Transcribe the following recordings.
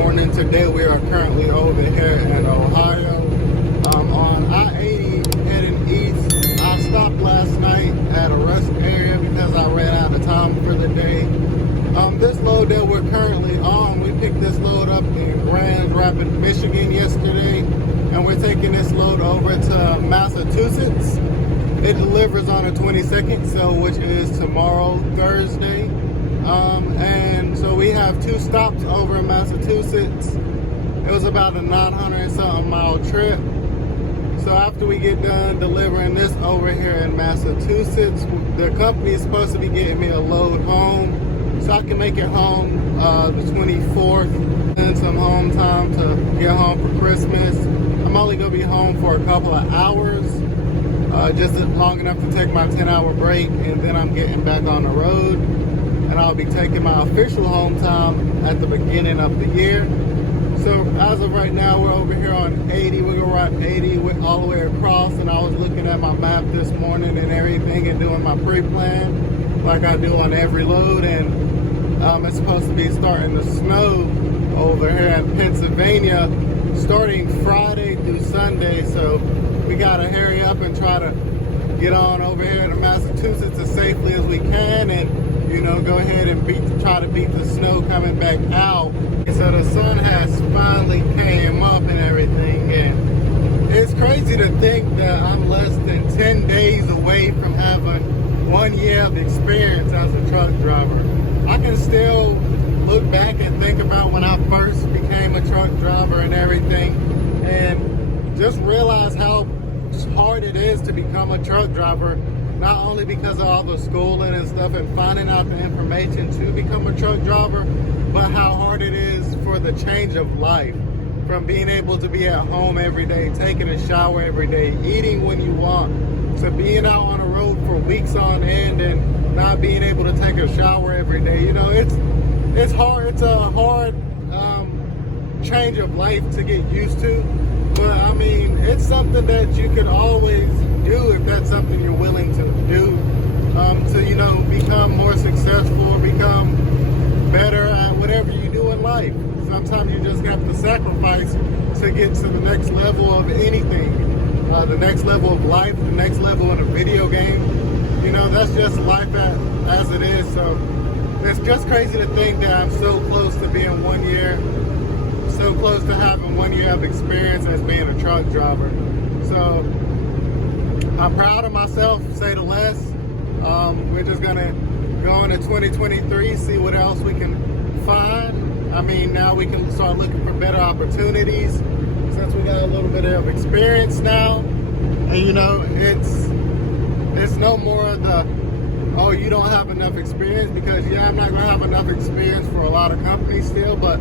morning. Today we are currently over here in Ohio. On I-80 heading east. I stopped last night at a rest area because I ran out of time for the day. This load that we're currently on, we picked this load up in Grand Rapids, Michigan yesterday, and we're taking this load over to Massachusetts. It delivers on the 22nd, so which is tomorrow, Thursday. And so we have 2 stops over in Massachusetts. It was about a 900 something mile trip. So after we get done delivering this over here in Massachusetts, the company is supposed to be getting me a load home so I can make it home the 24th and some home time to get home for Christmas. I'm only gonna be home for a couple of hours, just long enough to take my 10-hour break, and then I'm getting back on the road. And I'll be taking my official home time at the beginning of the year. So as of right now, we're over here on 80. We're gonna ride 80 all the way across, and I was looking at my map this morning and everything and doing my pre-plan like I do on every load. And it's supposed to be starting to snow over here in Pennsylvania starting Friday through Sunday. So we gotta hurry up and try to get on over here to Massachusetts as safely as we can, and go ahead and try to beat the snow coming back out. So the sun has finally came up and everything, and it's crazy to think that I'm less than 10 days away from having 1 year of experience as a truck driver. I can still look back and think about when I first became a truck driver and everything, and just realize how hard it is to become a truck driver. Not only because of all the schooling and stuff and finding out the information to become a truck driver, but how hard it is for the change of life. From being able to be at home every day, taking a shower every day, eating when you want, to being out on the road for weeks on end and not being able to take a shower every day. It's hard. It's a hard change of life to get used to. But I mean, it's something that you can always do if that's something you're willing to do, to become more successful, become better at whatever you do in life. Sometimes you just have to sacrifice to get to the next level of anything, the next level of life, the next level in a video game. That's just life as it is. So it's just crazy to think that I'm so close to being 1 year, so close to having 1 year of experience as being a truck driver. So I'm proud of myself, say the less. We're just gonna go into 2023, see what else we can find. I mean, now we can start looking for better opportunities since we got a little bit of experience now. And it's no more of the, oh, you don't have enough experience, because yeah, I'm not gonna have enough experience for a lot of companies still, but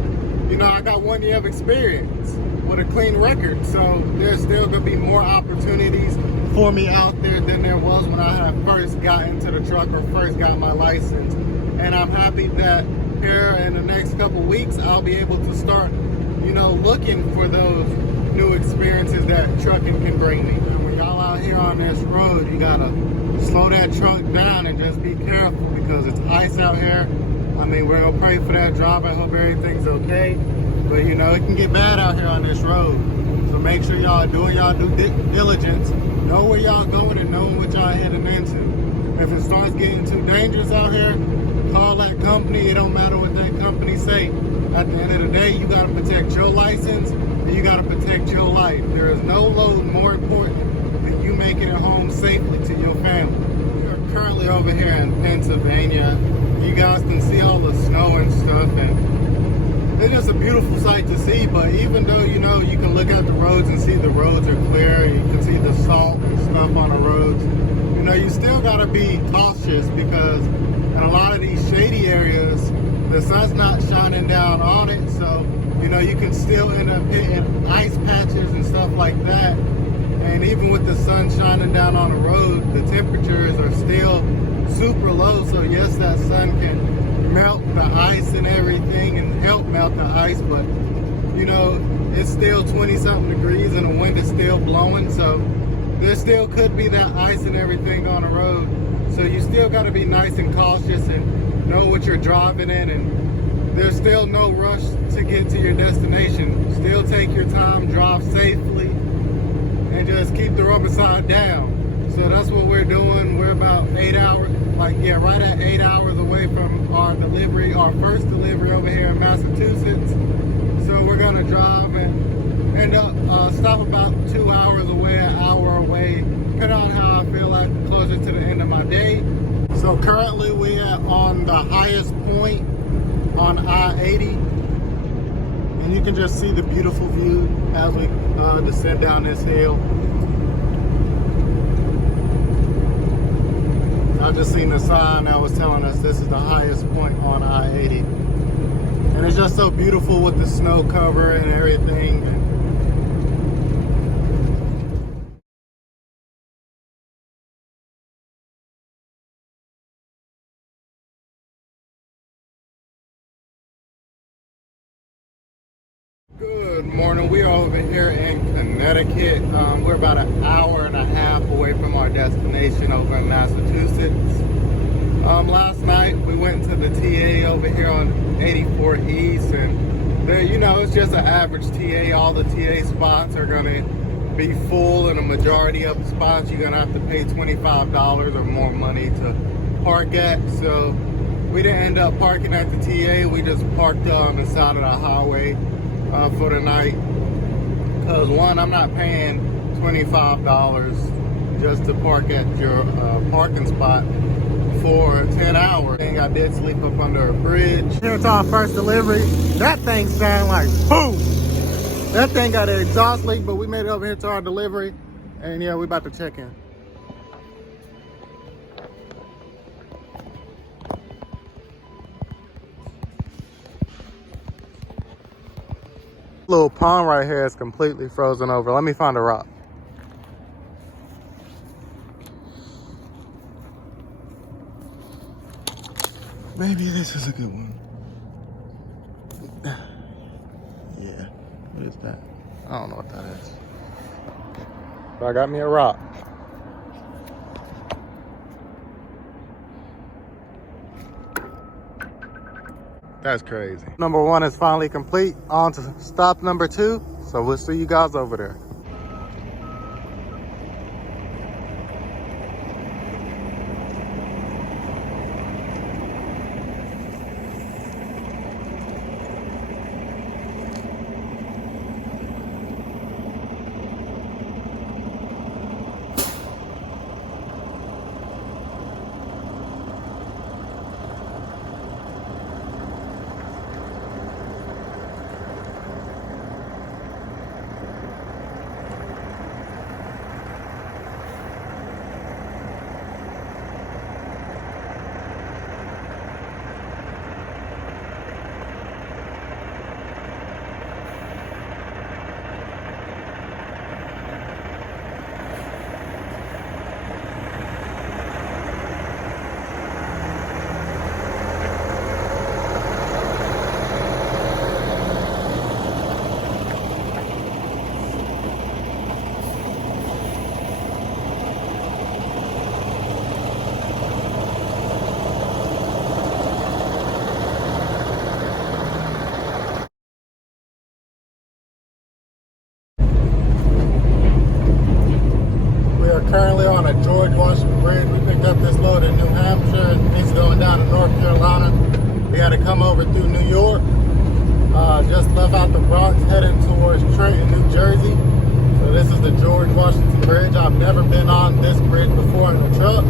I got 1 year of experience with a clean record, so there's still gonna be more opportunities for me out there than there was when I had first got into the truck or first got my license. And I'm happy that here in the next couple weeks, I'll be able to start, looking for those new experiences that trucking can bring me. And when y'all out here on this road, you gotta slow that truck down and just be careful, because it's ice out here. I mean, we're gonna pray for that driver. I hope everything's okay. But it can get bad out here on this road. So make sure y'all are doing y'all due diligence. Know where y'all going and know what y'all heading into. If it starts getting too dangerous out here, call that company. It don't matter what that company say. At the end of the day, you gotta protect your license and you gotta protect your life. There is no load more important than you making it home safely to your family. We are currently over here in Pennsylvania. You guys can see all the snow and stuff, and it's just a beautiful sight to see. But even though you can look at the roads and see the roads are clear, you can see the salt and stuff on the roads, you still gotta be cautious, because in a lot of these shady areas, the sun's not shining down on it, so you can still end up hitting ice patches and stuff like that. And even with the sun shining down on the road, the temperatures are still super low. So yes, that sun can melt the ice and everything and help melt the ice, but it's still 20 something degrees and the wind is still blowing, so there still could be that ice and everything on the road. So you still got to be nice and cautious and know what you're driving in, and there's still no rush to get to your destination. Still take your time, drive safely, and just keep the rubber side down. So that's what we're doing. We're about 8 hours, right at 8 hours away from our delivery, our first delivery over here in Massachusetts. So we're gonna drive and end up stop about 2 hours away, an hour away, depending on how I feel like closer to the end of my day. So currently we are on the highest point on I-80, and you can just see the beautiful view as we descend down this hill. I just seen the sign that was telling us this is the highest point on I-80. And it's just so beautiful with the snow cover and everything. Good morning. We are over here in Connecticut. We're about an hour and a half away from our destination over in Massachusetts. Last night we went to the TA over here on 84 East, and there, you know, it's just an average TA. All the TA spots are gonna be full, and a majority of the spots you're gonna have to pay $25 or more money to park at. So we didn't end up parking at the TA. We just parked on the side of the highway for the night, because one, I'm not paying $25 just to park at your parking spot for 10 hours. I did sleep up under a bridge. Here's our first delivery. That thing sound like boom. That thing got an exhaust leak, but we made it over here to our delivery, and yeah, we about to check in. Little pond right here is completely frozen over. Let me find a rock. Maybe this is a good one. Yeah, what is that? I don't know what that is. But I got me a rock. That's crazy. Number one is finally complete. On to stop number 2. So we'll see you guys over there. Currently on a George Washington Bridge. We picked up this load in New Hampshire. He's going down to North Carolina. We had to come over through New York. Just left out the Bronx, heading towards Trenton, New Jersey. So this is the George Washington Bridge. I've never been on this bridge before in a truck.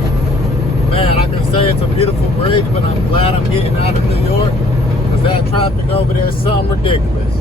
Man, I can say it's a beautiful bridge, but I'm glad I'm getting out of New York, because that traffic over there is something ridiculous.